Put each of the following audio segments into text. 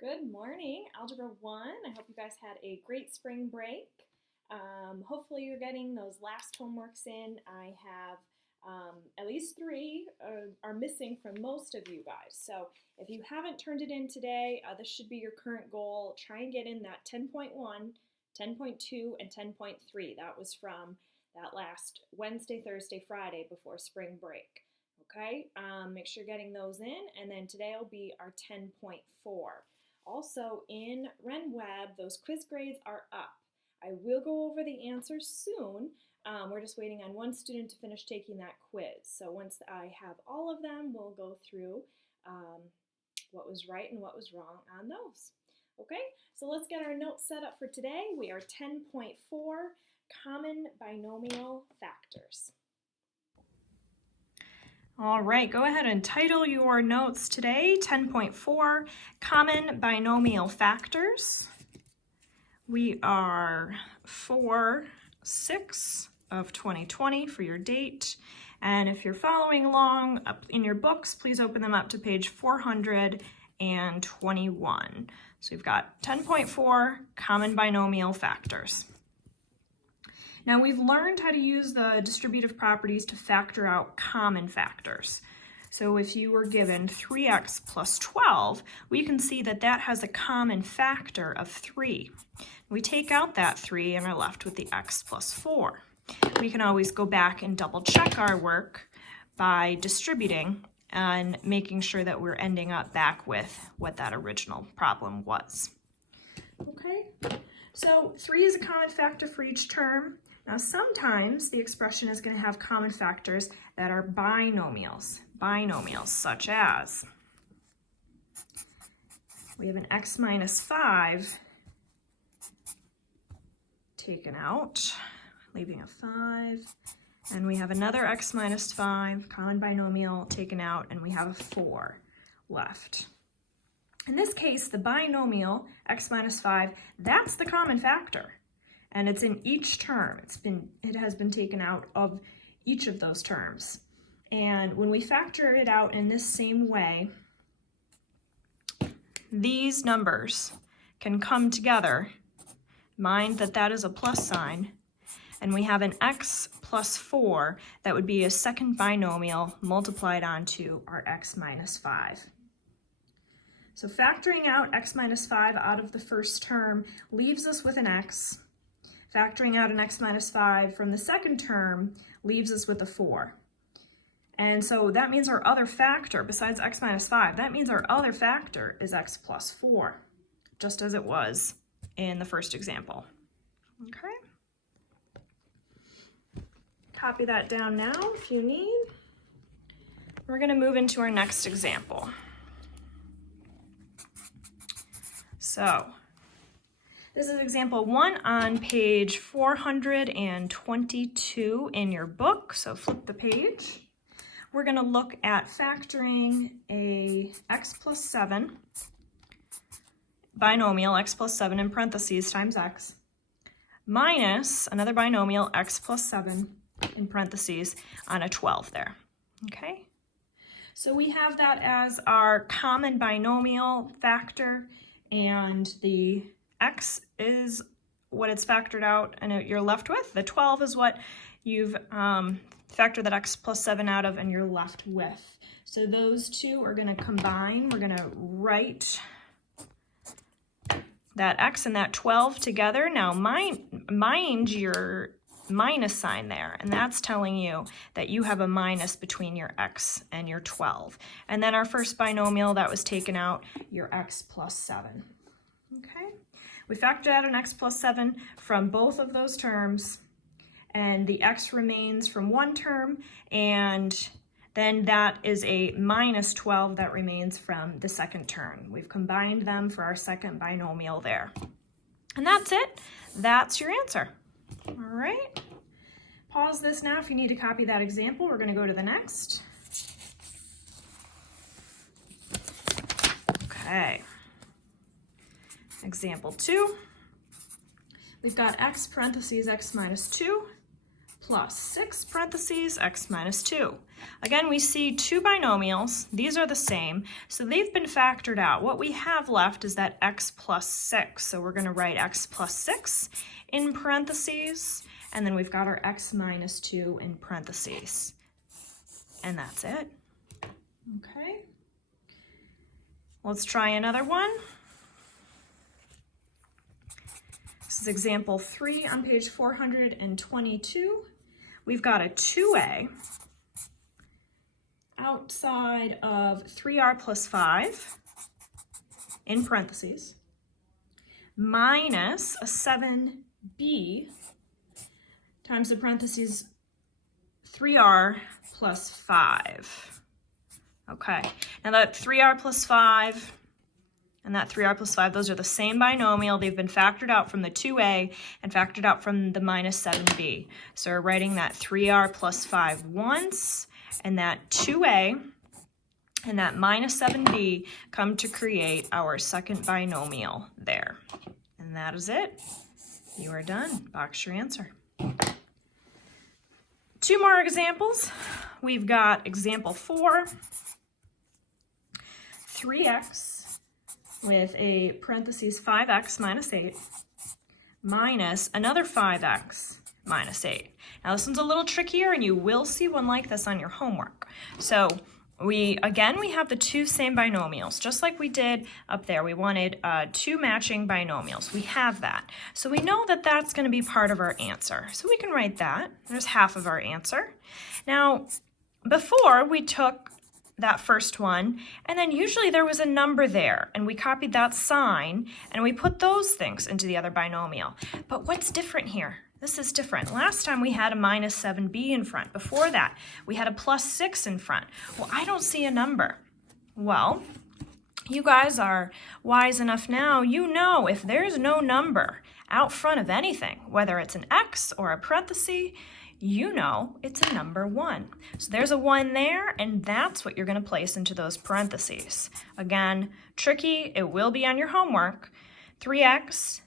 Good morning, Algebra 1. I hope you guys had a great spring break. Hopefully you're getting those last homeworks in. I have at least 3 are missing from most of you guys. So if you haven't turned it in today, this should be your current goal. Try and get in that 10.1, 10.2, and 10.3. That was from that last Wednesday, Thursday, Friday before spring break. Okay, make sure you're getting those in, and then today will be our 10.4. Also in RenWeb, those quiz grades are up. I will go over the answers soon. We're just waiting on one student to finish taking that quiz. So once I have all of them, we'll go through what was right and what was wrong on those. Okay, so let's get our notes set up for today. We are 10.4, Common Binomial Factors. All right, go ahead and title your notes today, 10.4, Common Binomial Factors. We are 4/6 of 2020 for your date. And if you're following along up in your books, please open them up to page 421. So we've got 10.4, Common Binomial Factors. Now we've learned how to use the distributive properties to factor out common factors. So if you were given 3x plus 12, we can see that that has a common factor of 3. We take out that 3 and are left with the x plus 4. We can always go back and double check our work by distributing and making sure that we're ending up back with what that original problem was. Okay, so 3 is a common factor for each term. Now sometimes the expression is going to have common factors that are binomials. Binomials such as we have an x minus 5 taken out, leaving a 5, and we have another x minus 5, common binomial, taken out, and we have a 4 left. In this case, the binomial x minus 5, that's the common factor. And it's in each term. It has been taken out of each of those terms. And when we factor it out in this same way, these numbers can come together. Mind that that is a plus sign. And we have an x plus 4 that would be a second binomial multiplied onto our x minus 5. So factoring out x minus 5 out of the first term leaves us with an x. Factoring out an x minus 5 from the second term leaves us with a 4. And so that means our other factor, besides x minus 5, that means our other factor is x plus 4, just as it was in the first example. Okay? Copy that down now if you need. We're going to move into our next example. So, this is example 1 on page 422 in your book, so flip the page. We're going to look at factoring a x plus 7, binomial x plus 7 in parentheses times x, minus another binomial x plus 7 in parentheses on a 12 there. Okay? So we have that as our common binomial factor, and the x is what it's factored out and you're left with. The 12 is what you've factored that x plus 7 out of and you're left with. So those two are going to combine. We're going to write that x and that 12 together. Now mind your minus sign there, and that's telling you that you have a minus between your x and your 12. And then our first binomial that was taken out, your x plus 7. Okay? We factored out an x plus 7 from both of those terms, and the x remains from one term, and then that is a minus 12 that remains from the second term. We've combined them for our second binomial there. And that's it. That's your answer. All right. Pause this now if you need to copy that example. We're going to go to the next. Okay. Example 2, we've got x parentheses x minus 2 plus 6 parentheses x minus 2. Again, we see two binomials. These are the same, so they've been factored out. What we have left is that x plus 6. So we're going to write x plus 6 in parentheses, and then we've got our x minus 2 in parentheses. And that's it. Okay. Let's try another one. This is example 3 on page 422. We've got a 2a outside of 3r plus 5 in parentheses minus a 7b times the parentheses 3r plus 5. Okay, now that 3r plus 5 and that 3r plus 5, those are the same binomial. They've been factored out from the 2a and factored out from the minus 7b. So we're writing that 3r plus 5 once, and that 2a and that minus 7b come to create our second binomial there. And that is it. You are done. Box your answer. Two more examples. We've got example 4, 3x with a parentheses 5x minus 8 minus another 5x minus 8. Now this one's a little trickier, and you will see one like this on your homework. So we have the two same binomials, just like we did up there. We wanted two matching binomials. We have that. So we know that that's going to be part of our answer. So we can write that. There's half of our answer. Now, before we took that first one, and then usually there was a number there, and we copied that sign, and we put those things into the other binomial. But what's different here? This is different. Last time we had a minus 7b in front. Before that, we had a plus 6 in front. Well, I don't see a number. Well, you guys are wise enough now. You know if there's no number out front of anything, whether it's an x or a parenthesis, you know it's a number 1. So there's a 1 there, and that's what you're going to place into those parentheses. Again, tricky. It will be on your homework. 3x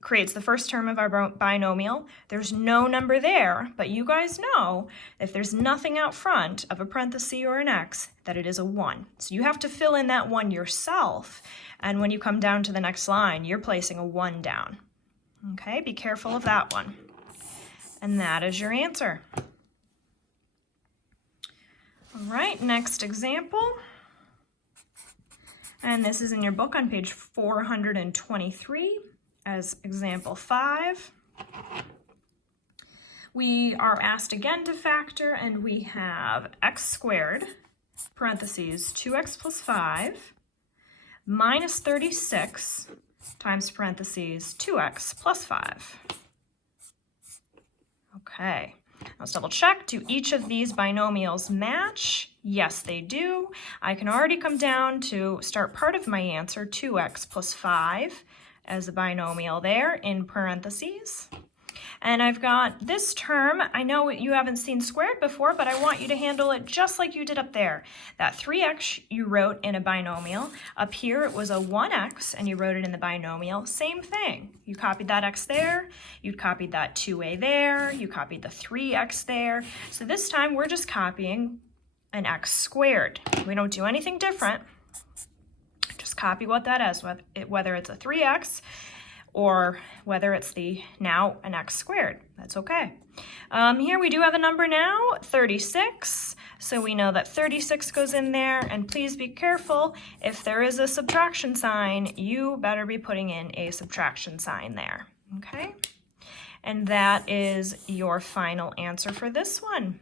creates the first term of our binomial. There's no number there, but you guys know if there's nothing out front of a parenthesis or an x, that it is a 1. So you have to fill in that 1 yourself, and when you come down to the next line, you're placing a 1 down. Okay, be careful of that one. And that is your answer. All right, next example. And this is in your book on page 423 as example 5. We are asked again to factor, and we have x squared, parentheses, 2x plus 5, minus 36 times parentheses 2x plus 5. Okay, let's double check. Do each of these binomials match? Yes, they do. I can already come down to start part of my answer, 2x plus 5, as a binomial there in parentheses. And I've got this term. I know you haven't seen squared before, but I want you to handle it just like you did up there. That 3x you wrote in a binomial. Up here it was a 1x, and you wrote it in the binomial. Same thing. You copied that x there. You copied that 2a there. You copied the 3x there. So this time we're just copying an x squared. We don't do anything different. Just copy what that is, whether it's a 3x or whether it's now an x squared. That's okay. Here we do have a number now, 36. So we know that 36 goes in there, and please be careful. If there is a subtraction sign, you better be putting in a subtraction sign there, okay? And that is your final answer for this one.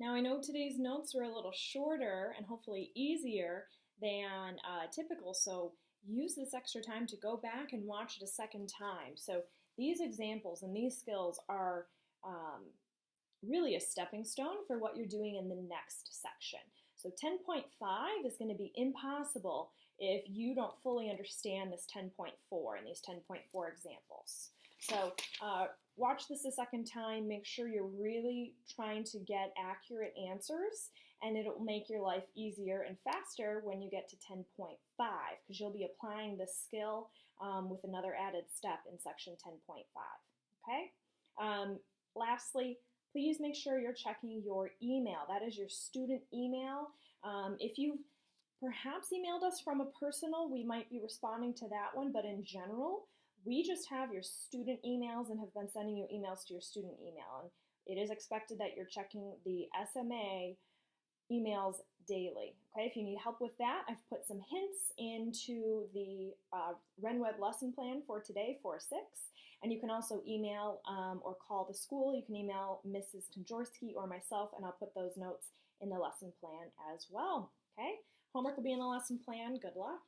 Now I know today's notes were a little shorter and hopefully easier than typical, so use this extra time to go back and watch it a second time. So these examples and these skills are really a stepping stone for what you're doing in the next section. So 10.5 is going to be impossible if you don't fully understand this 10.4 and these 10.4 examples. So watch this a second time, make sure you're really trying to get accurate answers, and it'll make your life easier and faster when you get to 10.5, because you'll be applying this skill with another added step in section 10.5, okay? Lastly, please make sure you're checking your email. That is your student email. If you've perhaps emailed us from a personal, we might be responding to that one, but in general, we just have your student emails and have been sending you emails to your student email. And it is expected that you're checking the SMA emails daily. Okay, if you need help with that, I've put some hints into the RenWeb lesson plan for today for 6. And you can also email or call the school. You can email Mrs. Konjorski or myself, and I'll put those notes in the lesson plan as well. Okay, homework will be in the lesson plan. Good luck.